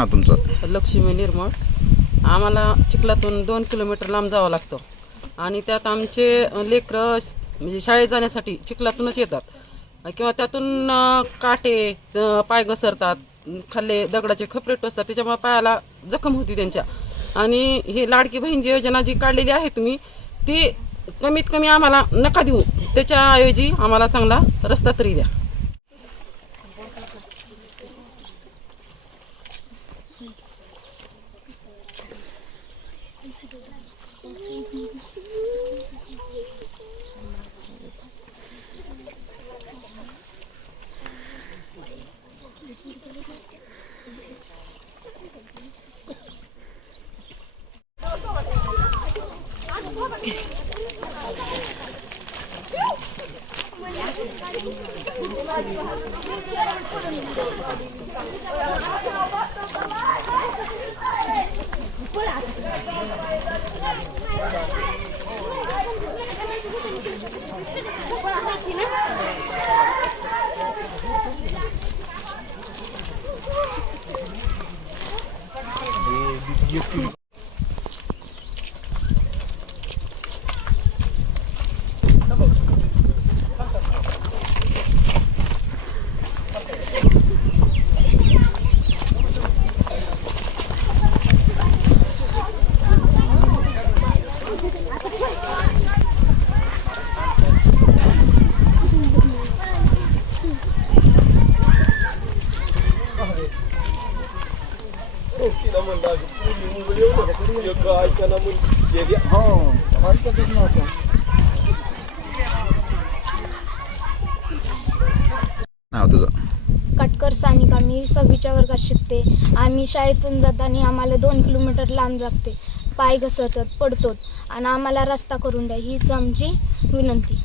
नाव तुमचं? लक्ष्मी निर्मळ. आम्हाला चिखलातून 2 किलोमीटर लांब जावं लागतं आणि त्यात आमचे लेकरं म्हणजे शाळेत जाण्यासाठी चिखलातूनच येतात किंवा त्यातून काटे पाय घसरतात, खाल्ले दगडाचे खपरे टोचतात, त्याच्यामुळे पायाला जखम होती त्यांच्या. आणि ही लाडकी बहीण जी योजना जी काढलेली आहे तुम्ही, ती कमीत कमी आम्हाला नका देऊ, त्याच्याऐवजी आम्हाला चांगला रस्ता तरी द्या. नाव तुझं? कटकर सानिका. मी 6वीच्या वर्गात शिकते. आम्ही शाळेतून जाताना आम्हाला 2 किलोमीटर लांब लागते. पाय घसरतात, पडतो आणि आम्हाला रस्ता करून द्या हीच आमची विनंती.